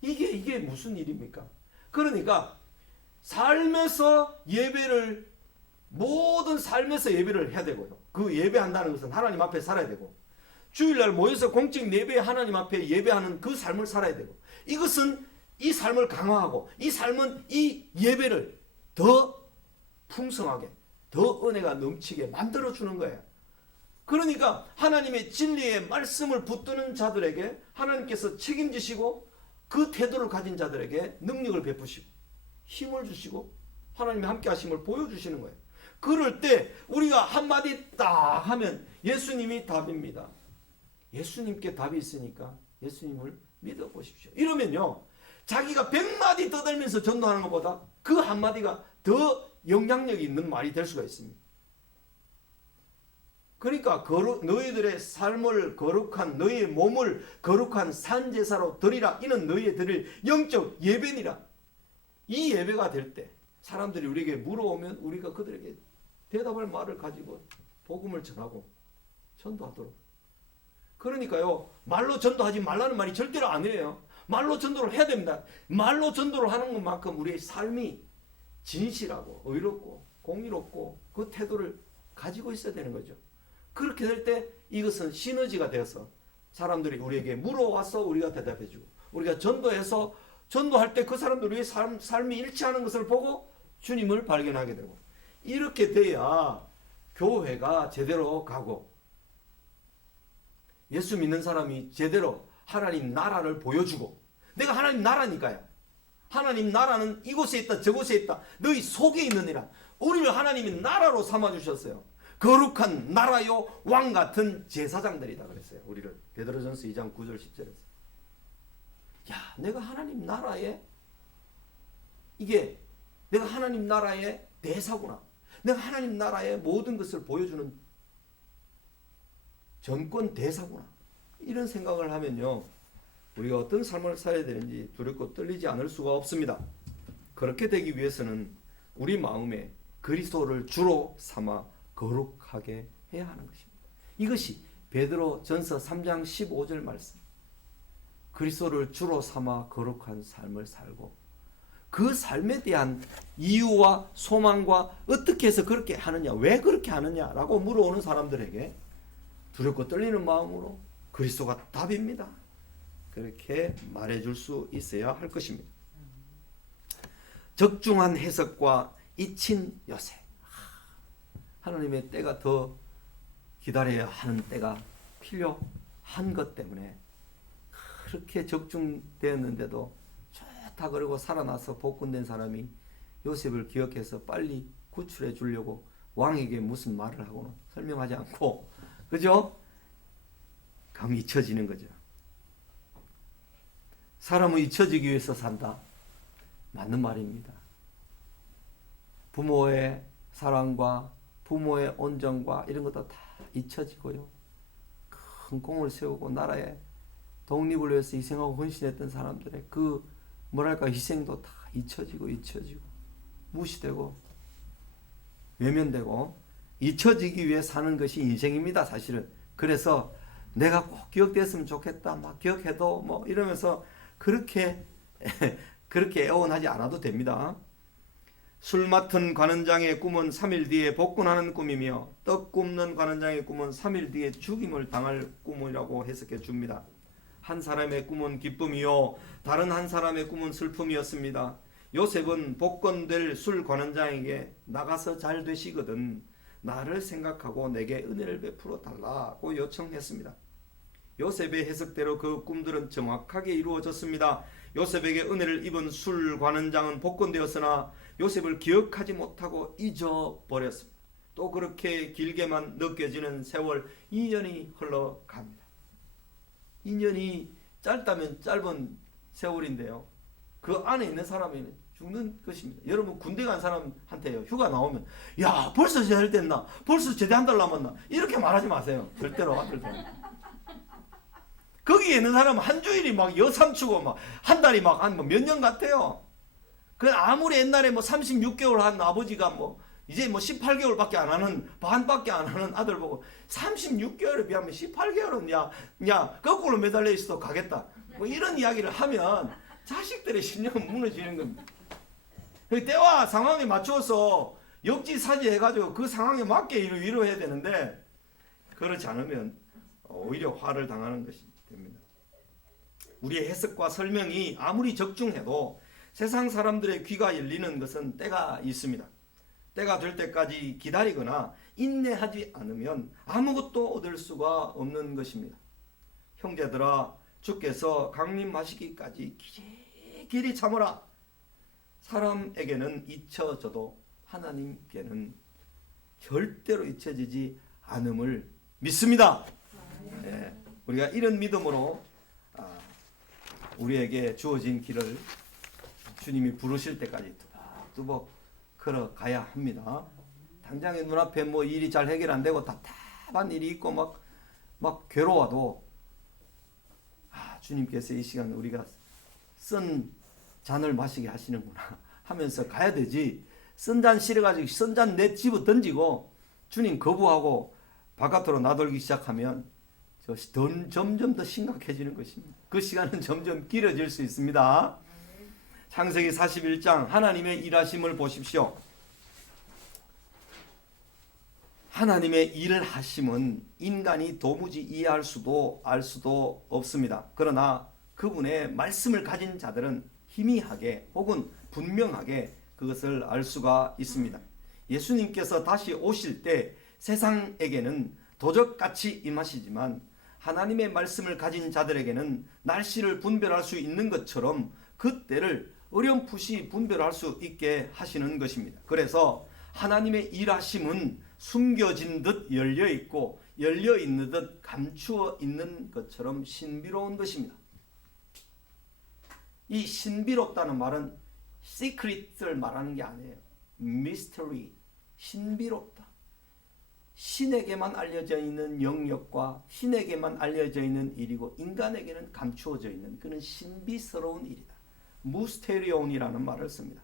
이게 무슨 일입니까? 그러니까 삶에서 예배를, 모든 삶에서 예배를 해야 되고요. 그 예배한다는 것은 하나님 앞에 살아야 되고, 주일날 모여서 공적 예배, 하나님 앞에 예배하는 그 삶을 살아야 되고, 이것은 이 삶을 강화하고, 이 삶은 이 예배를 더 풍성하게, 더 은혜가 넘치게 만들어주는 거예요. 그러니까 하나님의 진리의 말씀을 붙드는 자들에게 하나님께서 책임지시고, 그 태도를 가진 자들에게 능력을 베푸시고 힘을 주시고 하나님의 함께 하심을 보여주시는 거예요. 그럴 때 우리가 한마디 딱 하면 예수님이 답입니다. 예수님께 답이 있으니까 예수님을 믿어보십시오. 이러면요, 자기가 100마디 떠들면서 전도하는 것보다 그 한마디가 더 영향력이 있는 말이 될 수가 있습니다. 그러니까 너희들의 삶을 거룩한, 너희의 몸을 거룩한 산제사로 드리라. 이는 너희의 드릴 영적 예배니라. 이 예배가 될 때 사람들이 우리에게 물어오면 우리가 그들에게 대답할 말을 가지고 복음을 전하고 전도하도록. 그러니까요, 말로 전도하지 말라는 말이 절대로 아니에요. 말로 전도를 해야 됩니다. 말로 전도를 하는 것만큼 우리의 삶이 진실하고 의롭고 공의롭고 그 태도를 가지고 있어야 되는 거죠. 그렇게 될 때 이것은 시너지가 되어서 사람들이 우리에게 물어와서 우리가 대답해주고, 우리가 전도해서 전도할 때 그 사람들의 삶이 일치하는 것을 보고 주님을 발견하게 되고, 이렇게 돼야 교회가 제대로 가고 예수 믿는 사람이 제대로 하나님 나라를 보여주고, 내가 하나님 나라니까요. 하나님 나라는 이곳에 있다 저곳에 있다 너희 속에 있느니라. 우리를 하나님이 나라로 삼아주셨어요. 거룩한 나라요 왕같은 제사장들이다 그랬어요. 우리를 베드로전서 2장 9절 10절에서. 야, 내가 하나님 나라에, 이게 내가 하나님 나라의 대사구나. 내가 하나님 나라의 모든 것을 보여주는 정권 대사구나. 이런 생각을 하면요, 우리가 어떤 삶을 살아야 되는지 두렵고 떨리지 않을 수가 없습니다. 그렇게 되기 위해서는 우리 마음에 그리스도를 주로 삼아 거룩하게 해야 하는 것입니다. 이것이 베드로전서 3장 15절 말씀. 그리스도를 주로 삼아 거룩한 삶을 살고, 그 삶에 대한 이유와 소망과 어떻게 해서 그렇게 하느냐, 왜 그렇게 하느냐라고 물어오는 사람들에게 두렵고 떨리는 마음으로 그리스도가 답입니다. 그렇게 말해줄 수 있어야 할 것입니다. 적중한 해석과 잊힌 요새. 하나님의 때가 더 기다려야 하는 때가 필요한 것 때문에 그렇게 적중되었는데도 좋다 그러고 살아나서 복권된 사람이 요셉을 기억해서 빨리 구출해 주려고 왕에게 무슨 말을 하고는 설명하지 않고, 그죠? 감 잊혀지는 거죠. 사람은 잊혀지기 위해서 산다. 맞는 말입니다. 부모의 사랑과 부모의 온정과 이런 것도 다 잊혀지고요. 큰 공을 세우고 나라의 독립을 위해서 희생하고 헌신했던 사람들의 그 뭐랄까 희생도 다 잊혀지고 무시되고 외면되고 잊혀지기 위해 사는 것이 인생입니다, 사실은. 그래서 내가 꼭 기억됐으면 좋겠다, 막 기억해도 뭐 이러면서 그렇게 애원하지 않아도 됩니다. 술 맡은 관원장의 꿈은 3일 뒤에 복군하는 꿈이며 떡 굽는 관원장의 꿈은 3일 뒤에 죽임을 당할 꿈이라고 해석해 줍니다. 한 사람의 꿈은 기쁨이요 다른 한 사람의 꿈은 슬픔이었습니다. 요셉은 복권될 술 관원장에게 나가서 잘 되시거든 나를 생각하고 내게 은혜를 베풀어 달라고 요청했습니다. 요셉의 해석대로 그 꿈들은 정확하게 이루어졌습니다. 요셉에게 은혜를 입은 술 관원장은 복권되었으나 요셉을 기억하지 못하고 잊어버렸습니다. 또 그렇게 길게만 느껴지는 세월 2년이 흘러갑니다. 2년이 짧다면 짧은 세월인데요, 그 안에 있는 사람이 죽는 것입니다. 여러분 군대 간 사람한테요, 휴가 나오면 야 벌써 제대됐나, 벌써 제대 한 달 남았나 이렇게 말하지 마세요. 절대로. 거기에 있는 사람은 한 주일이 막 여삼추고 막 한 달이 막 한 몇 년 같아요. 그 아무리 옛날에 뭐 36개월 한 아버지가 뭐 이제 뭐 18개월밖에 안 하는, 반밖에 안 하는 아들 보고 36개월에 비하면 18개월은 야 거꾸로 매달려 있어도 가겠다, 뭐 이런 이야기를 하면 자식들의 신념은 무너지는 겁니다. 그 때와 상황에 맞춰서 역지사지 해가지고 그 상황에 맞게 위로해야 되는데, 그렇지 않으면 오히려 화를 당하는 것이 됩니다. 우리의 해석과 설명이 아무리 적중해도 세상 사람들의 귀가 열리는 것은 때가 있습니다. 때가 될 때까지 기다리거나 인내하지 않으면 아무것도 얻을 수가 없는 것입니다. 형제들아, 주께서 강림하시기까지 길이 참으라. 사람에게는 잊혀져도 하나님께는 절대로 잊혀지지 않음을 믿습니다. 네, 우리가 이런 믿음으로 우리에게 주어진 길을 주님이 부르실 때까지 뚜벅뚜벅 걸어가야 합니다. 당장에 눈앞에 뭐 일이 잘 해결 안 되고 답답한 일이 있고 막 괴로워도 주님께서 이 시간 우리가 쓴 잔을 마시게 하시는구나 하면서 가야 되지. 쓴 잔 실어가지고 쓴 잔 내 집어 던지고 주님 거부하고 바깥으로 나돌기 시작하면 점점 더 심각해지는 것입니다. 그 시간은 점점 길어질 수 있습니다. 창세기 41장 하나님의 일하심을 보십시오. 하나님의 일을 하심은 인간이 도무지 이해할 수도 알 수도 없습니다. 그러나 그분의 말씀을 가진 자들은 희미하게 혹은 분명하게 그것을 알 수가 있습니다. 예수님께서 다시 오실 때 세상에게는 도적같이 임하시지만 하나님의 말씀을 가진 자들에게는 날씨를 분별할 수 있는 것처럼 그때를 어렴풋이 분별할 수 있게 하시는 것입니다. 그래서 하나님의 일하심은 숨겨진 듯 열려 있고 열려 있는 듯 감추어 있는 것처럼 신비로운 것입니다. 이 신비롭다는 말은 secret을 말하는 게 아니에요. mystery, 신비롭다. 신에게만 알려져 있는 영역과 신에게만 알려져 있는 일이고 인간에게는 감추어져 있는 그런 신비스러운 일이다. 무스테리온이라는 말을 씁니다.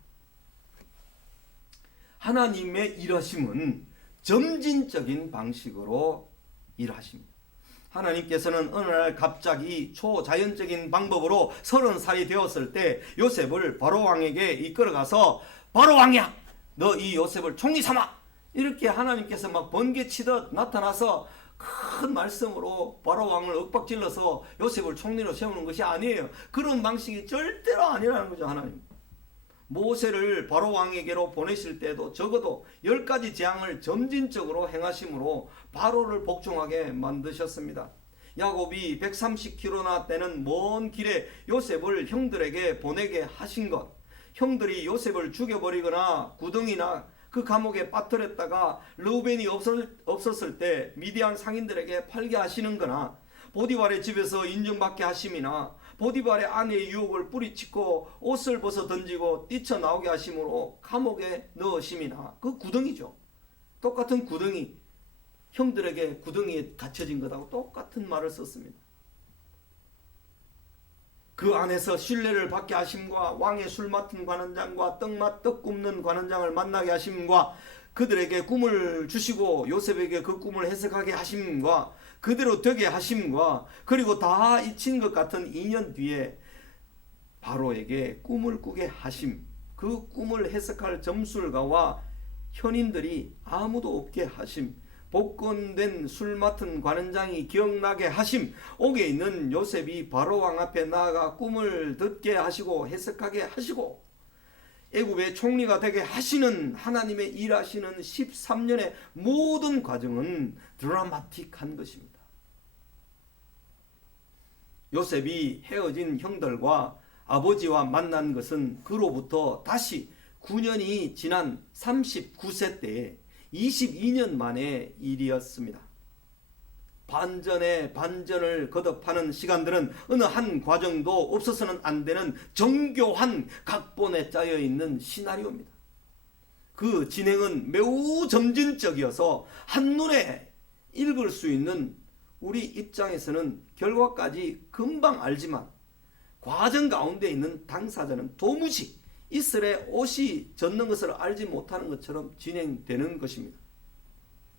하나님의 일하심은 점진적인 방식으로 일하십니다. 하나님께서는 어느 날 갑자기 초자연적인 방법으로 30살이 되었을 때 요셉을 바로왕에게 이끌어가서 바로왕이야! 너 이 요셉을 총리 삼아! 이렇게 하나님께서 막 번개치듯 나타나서 큰 말씀으로 바로왕을 윽박질러서 요셉을 총리로 세우는 것이 아니에요. 그런 방식이 절대로 아니라는 거죠. 하나님. 모세를 바로왕에게로 보내실 때도 적어도 10가지 재앙을 점진적으로 행하심으로 바로를 복종하게 만드셨습니다. 야곱이 130km나 되는 먼 길에 요셉을 형들에게 보내게 하신 것, 형들이 요셉을 죽여버리거나 구덩이나 그 감옥에 빠뜨렸다가 르우벤이 없었을 때 미디안 상인들에게 팔게 하시는 거나 보디발의 집에서 인정받게 하심이나 보디발의 아내의 유혹을 뿌리치고 옷을 벗어 던지고 뛰쳐나오게 하심으로 감옥에 넣으심이나 그 구덩이죠. 똑같은 구덩이, 형들에게 구덩이에 갇혀진 것하고 똑같은 말을 썼습니다. 그 안에서 신뢰를 받게 하심과 왕의 술 맡은 관원장과 떡 굽는 관원장을 만나게 하심과 그들에게 꿈을 주시고 요셉에게 그 꿈을 해석하게 하심과 그대로 되게 하심과 그리고 다 잊힌 것 같은 2년 뒤에 바로에게 꿈을 꾸게 하심, 그 꿈을 해석할 점술가와 현인들이 아무도 없게 하심, 복권된 술 맡은 관원장이 기억나게 하심, 옥에 있는 요셉이 바로왕 앞에 나아가 꿈을 듣게 하시고 해석하게 하시고 애굽의 총리가 되게 하시는 하나님의 일하시는 13년의 모든 과정은 드라마틱한 것입니다. 요셉이 헤어진 형들과 아버지와 만난 것은 그로부터 다시 9년이 지난 39세 때에 22년 만의 일이었습니다. 반전에 반전을 거듭하는 시간들은 어느 한 과정도 없어서는 안 되는 정교한 각본에 짜여 있는 시나리오입니다. 그 진행은 매우 점진적이어서 한눈에 읽을 수 있는 우리 입장에서는 결과까지 금방 알지만 과정 가운데 있는 당사자는 도무지 이스라엘 옷이 젖는 것을 알지 못하는 것처럼 진행되는 것입니다.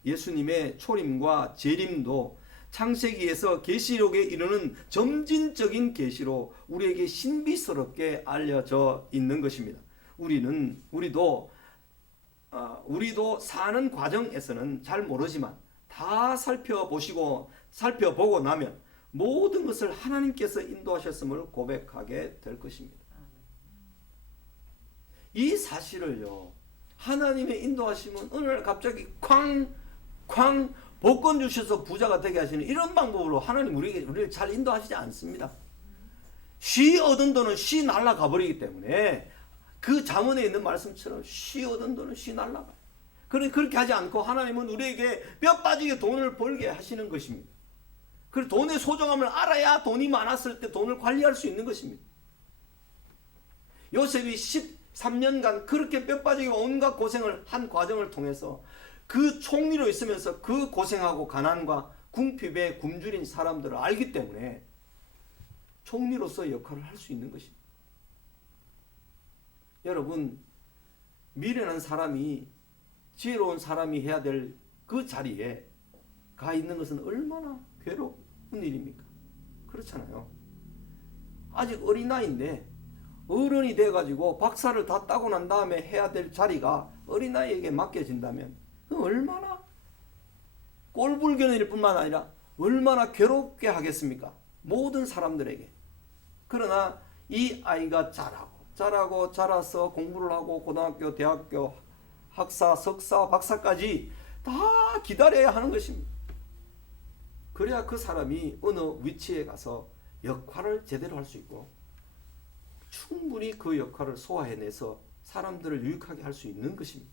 예수님의 초림과 재림도 창세기에서 계시록에 이르는 점진적인 계시로 우리에게 신비스럽게 알려져 있는 것입니다. 우리도 사는 과정에서는 잘 모르지만 다 살펴보고 나면 모든 것을 하나님께서 인도하셨음을 고백하게 될 것입니다. 이 사실을요, 하나님의 인도하심은 어느 날 갑자기 쾅 복권 주셔서 부자가 되게 하시는 이런 방법으로 하나님 우리를 잘 인도하시지 않습니다. 쉬 얻은 돈은 쉬 날아가 버리기 때문에 그 잠언에 있는 말씀처럼 쉬 얻은 돈은 쉬 날아가요. 그렇게 하지 않고 하나님은 우리에게 뼈 빠지게 돈을 벌게 하시는 것입니다. 그 돈의 소중함을 알아야 돈이 많았을 때 돈을 관리할 수 있는 것입니다. 요셉이 13년간 그렇게 뼈빠지게 온갖 고생을 한 과정을 통해서 그 총리로 있으면서 그 고생하고 가난과 궁핍에 굶주린 사람들을 알기 때문에 총리로서 역할을 할 수 있는 것입니다. 여러분, 미련한 사람이, 지혜로운 사람이 해야 될 그 자리에 가 있는 것은 얼마나 괴로운 일입니까? 그렇잖아요. 아직 어린아이인데 어른이 돼가지고 박사를 다 따고 난 다음에 해야 될 자리가 어린아이에게 맡겨진다면 얼마나 꼴불견일 뿐만 아니라 얼마나 괴롭게 하겠습니까? 모든 사람들에게. 그러나 이 아이가 자라서 공부를 하고 고등학교, 대학교, 학사, 석사, 박사까지 다 기다려야 하는 것입니다. 그래야 그 사람이 어느 위치에 가서 역할을 제대로 할 수 있고 충분히 그 역할을 소화해내서 사람들을 유익하게 할 수 있는 것입니다.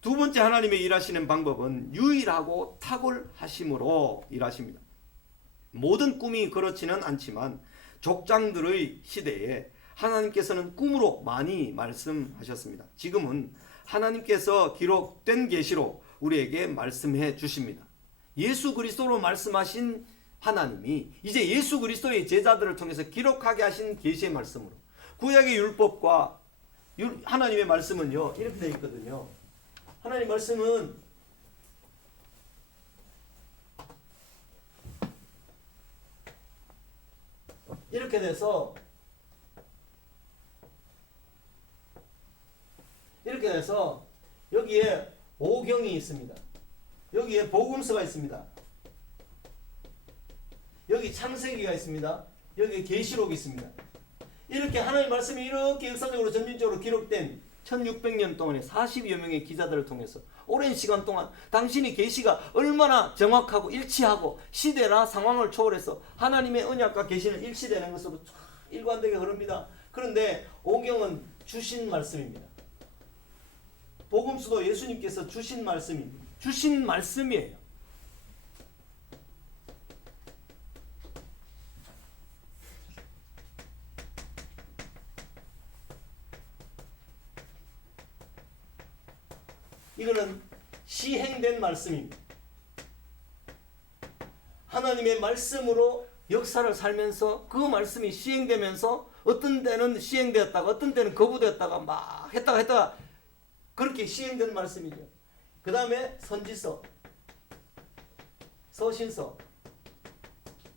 두 번째 하나님의 일하시는 방법은 유일하고 탁월하심으로 일하십니다. 모든 꿈이 그렇지는 않지만 족장들의 시대에 하나님께서는 꿈으로 많이 말씀하셨습니다. 지금은 하나님께서 기록된 계시로 우리에게 말씀해 주십니다. 예수 그리스도로 말씀하신 하나님이 이제 예수 그리스도의 제자들을 통해서 기록하게 하신 계시의 말씀으로 구약의 율법과 하나님의 말씀은요 이렇게 되어 있거든요. 하나님 말씀은 이렇게 돼서 여기에 오경이 있습니다. 여기에 복음서가 있습니다. 여기 창세기가 있습니다. 여기 계시록이 있습니다. 이렇게 하나님 말씀이 이렇게 역사적으로 점진적으로 기록된 1600년 동안에 40여 명의 기자들을 통해서 오랜 시간 동안 당신의 계시가 얼마나 정확하고 일치하고 시대나 상황을 초월해서 하나님의 언약과 계시는 일치되는 것으로 일관되게 흐릅니다. 그런데 오경은 주신 말씀입니다. 복음서도 예수님께서 주신 말씀입니다. 주신 말씀이에요. 이거는 시행된 말씀입니다. 하나님의 말씀으로 역사를 살면서 그 말씀이 시행되면서 어떤 때는 시행되었다가 어떤 때는 거부되었다가 막 했다가 그렇게 시행된 말씀이죠. 그 다음에 선지서, 서신서,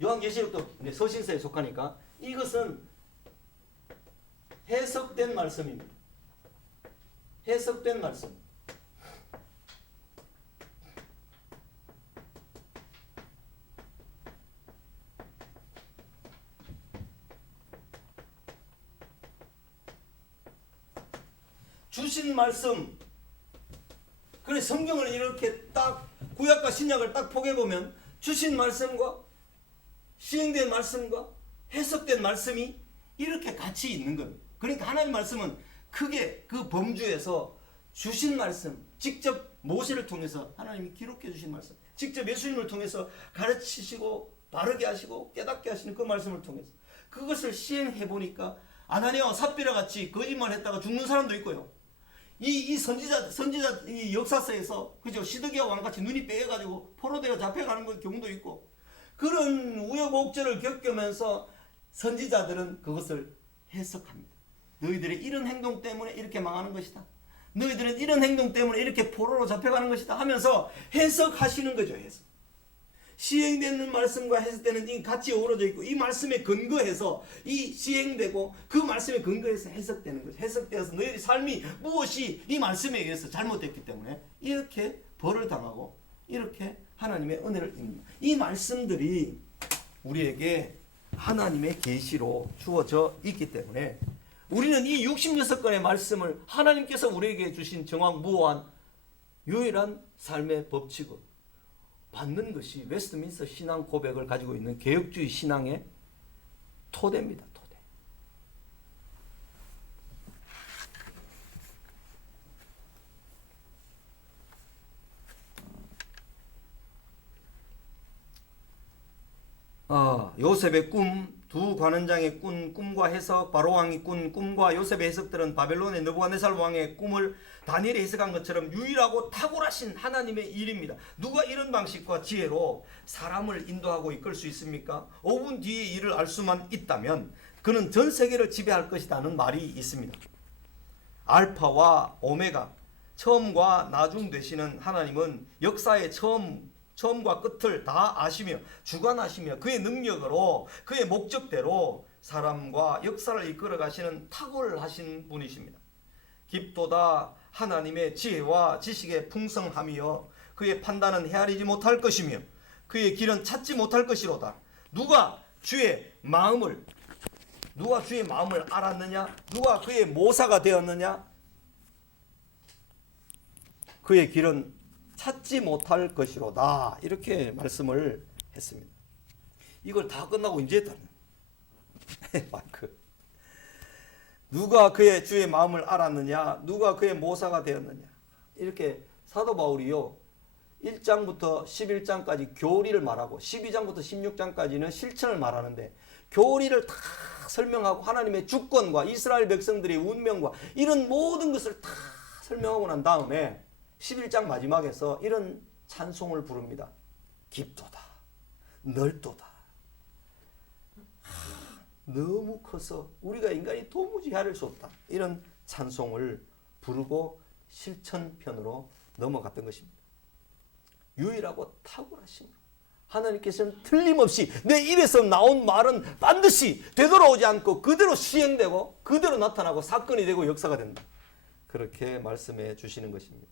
요한계시록도 서신서에 속하니까 이것은 해석된 말씀입니다. 해석된 말씀. 주신 말씀. 그래 성경을 이렇게 딱 구약과 신약을 딱 포개해 보면 주신 말씀과 시행된 말씀과 해석된 말씀이 이렇게 같이 있는 겁니다. 그러니까 하나님 말씀은 크게 그 범주에서 주신 말씀, 직접 모세를 통해서 하나님이 기록해 주신 말씀, 직접 예수님을 통해서 가르치시고 바르게 하시고 깨닫게 하시는 그 말씀을 통해서 그것을 시행해 보니까 아나니아와 삽비라 같이 거짓말했다가 죽는 사람도 있고요. 이 선지자 이 역사서에서 그죠 시드기야 왕같이 눈이 빼가지고 포로되어 잡혀가는 경우도 있고 그런 우여곡절을 겪으면서 선지자들은 그것을 해석합니다. 너희들의 이런 행동 때문에 이렇게 망하는 것이다. 너희들은 이런 행동 때문에 이렇게 포로로 잡혀가는 것이다 하면서 해석하시는 거죠. 해석. 시행되는 말씀과 해석되는 같이 어우러져 있고 이 말씀에 근거해서 이 시행되고 그 말씀에 근거해서 해석되는 거죠. 해석되어서 너희의 삶이 무엇이 이 말씀에 의해서 잘못됐기 때문에 이렇게 벌을 당하고 이렇게 하나님의 은혜를 입니다. 이 말씀들이 우리에게 하나님의 계시로 주어져 있기 때문에 우리는 이 66건의 말씀을 하나님께서 우리에게 주신 정확무오한 유일한 삶의 법칙으로 받는 것이 웨스트민스터 신앙 고백을 가지고 있는 개혁주의 신앙의 토대입니다. 토대. 요셉의 꿈, 두 관원장의 꿈과 해석, 바로 왕이 꾼 꿈과 요셉의 해석들은 바벨론의 느부갓네살 왕의 꿈을 다니엘이 해석한 것처럼 유일하고 탁월하신 하나님의 일입니다. 누가 이런 방식과 지혜로 사람을 인도하고 이끌 수 있습니까? 5분 뒤에 일을 알 수만 있다면 그는 전 세계를 지배할 것이라는 말이 있습니다. 알파와 오메가, 처음과 나중 되시는 하나님은 역사의 처음과 끝을 다 아시며 주관하시며 그의 능력으로 그의 목적대로 사람과 역사를 이끌어 가시는 탁월하신 분이십니다. 깊도다 하나님의 지혜와 지식의 풍성함이여 그의 판단은 헤아리지 못할 것이며 그의 길은 찾지 못할 것이로다. 누가 주의 마음을 알았느냐? 누가 그의 모사가 되었느냐? 그의 길은 찾지 못할 것이로다. 이렇게 말씀을 했습니다. 이걸 다 끝나고 이제 마이크. 누가 그의 주의 마음을 알았느냐? 누가 그의 모사가 되었느냐? 이렇게 사도 바울이요 1장부터 11장까지 교리를 말하고 12장부터 16장까지는 실천을 말하는데 교리를 다 설명하고 하나님의 주권과 이스라엘 백성들의 운명과 이런 모든 것을 다 설명하고 난 다음에 11장 마지막에서 이런 찬송을 부릅니다. 깊도다, 넓도다. 너무 커서 우리가 인간이 도무지 헤아릴 수 없다. 이런 찬송을 부르고 실천편으로 넘어갔던 것입니다. 유일하고 탁월하심으로 하나님께서는 틀림없이 내 입에서 나온 말은 반드시 되돌아오지 않고 그대로 시행되고 그대로 나타나고 사건이 되고 역사가 된다. 그렇게 말씀해 주시는 것입니다.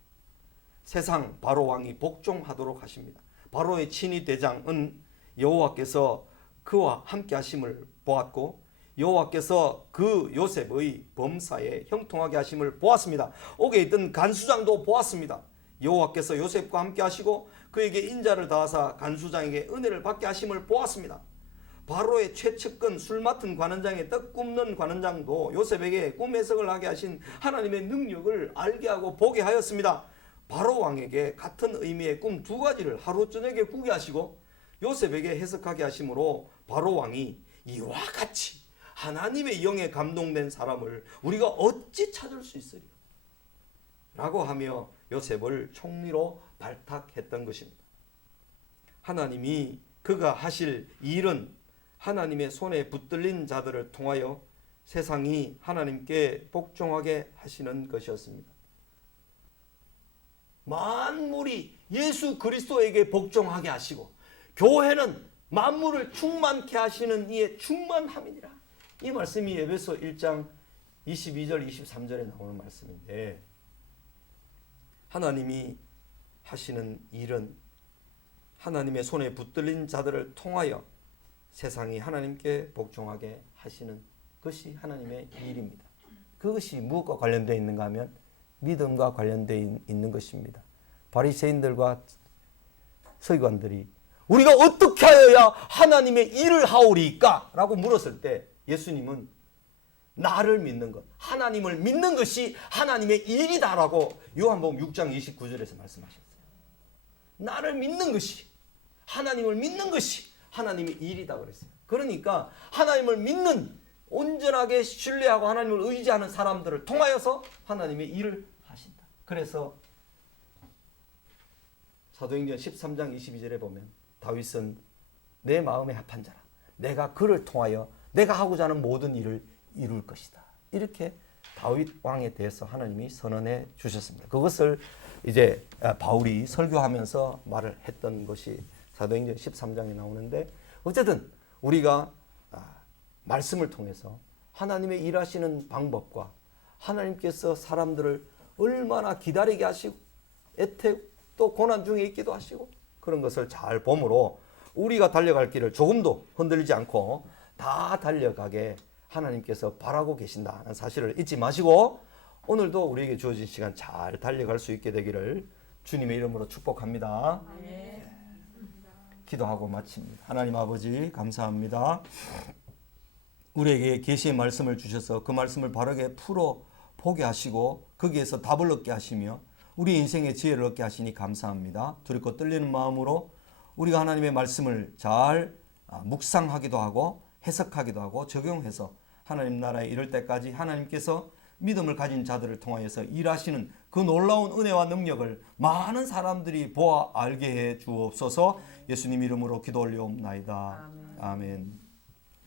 세상 바로 왕이 복종하도록 하십니다. 바로의 친위 대장은 여호와께서 그와 함께 하심을 보았고 여호와께서 그 요셉의 범사에 형통하게 하심을 보았습니다. 옥에 있던 간수장도 보았습니다. 여호와께서 요셉과 함께 하시고 그에게 인자를 다하사 간수장에게 은혜를 받게 하심을 보았습니다. 바로의 최측근 술 맡은 관원장의 떡 굽는 관원장도 요셉에게 꿈 해석을 하게 하신 하나님의 능력을 알게 하고 보게 하였습니다. 바로 왕에게 같은 의미의 꿈 두 가지를 하루 저녁에 꾸게 하시고 요셉에게 해석하게 하심으로 바로 왕이 이와 같이 하나님의 영에 감동된 사람을 우리가 어찌 찾을 수 있으리요? 라고 하며 요셉을 총리로 발탁했던 것입니다. 하나님이 그가 하실 일은 하나님의 손에 붙들린 자들을 통하여 세상이 하나님께 복종하게 하시는 것이었습니다. 만물이 예수 그리스도에게 복종하게 하시고 교회는 만물을 충만케 하시는 이의 충만함이니라. 이 말씀이 에베소 1장 22절 23절에 나오는 말씀인데 하나님이 하시는 일은 하나님의 손에 붙들린 자들을 통하여 세상이 하나님께 복종하게 하시는 것이 하나님의 일입니다. 그것이 무엇과 관련되어 있는가 하면 믿음과 관련되어 있는 것입니다. 바리새인들과 서기관들이 우리가 어떻게 하여야 하나님의 일을 하오리까? 라고 물었을 때 예수님은 나를 믿는 것, 하나님을 믿는 것이 하나님의 일이다라고 요한복음 6장 29절에서 말씀하셨어요. 나를 믿는 것이, 하나님을 믿는 것이 하나님의 일이다 그랬어요. 그러니까 하나님을 믿는, 온전하게 신뢰하고 하나님을 의지하는 사람들을 통하여서 하나님의 일을 하신다. 그래서 사도행전 13장 22절에 보면 다윗은 내 마음에 합한 자라, 내가 그를 통하여 내가 하고자 하는 모든 일을 이룰 것이다. 이렇게 다윗 왕에 대해서 하나님이 선언해 주셨습니다. 그것을 이제 바울이 설교하면서 말을 했던 것이 사도행전 13장에 나오는데 어쨌든 우리가 말씀을 통해서 하나님의 일하시는 방법과 하나님께서 사람들을 얼마나 기다리게 하시고 또 고난 중에 있기도 하시고 그런 것을 잘 보므로 우리가 달려갈 길을 조금도 흔들리지 않고 다 달려가게 하나님께서 바라고 계신다는 사실을 잊지 마시고 오늘도 우리에게 주어진 시간 잘 달려갈 수 있게 되기를 주님의 이름으로 축복합니다. 네. 기도하고 마칩니다. 하나님 아버지 감사합니다. 우리에게 계시의 말씀을 주셔서 그 말씀을 바르게 풀어 보게 하시고 거기에서 답을 얻게 하시며 우리 인생의 지혜를 얻게 하시니 감사합니다. 두렵고 떨리는 마음으로 우리가 하나님의 말씀을 잘 묵상하기도 하고 해석하기도 하고 적용해서 하나님 나라에 이를 때까지 하나님께서 믿음을 가진 자들을 통하여서 일하시는 그 놀라운 은혜와 능력을 많은 사람들이 보아 알게 해 주옵소서. 예수님 이름으로 기도 올리옵나이다. 아멘.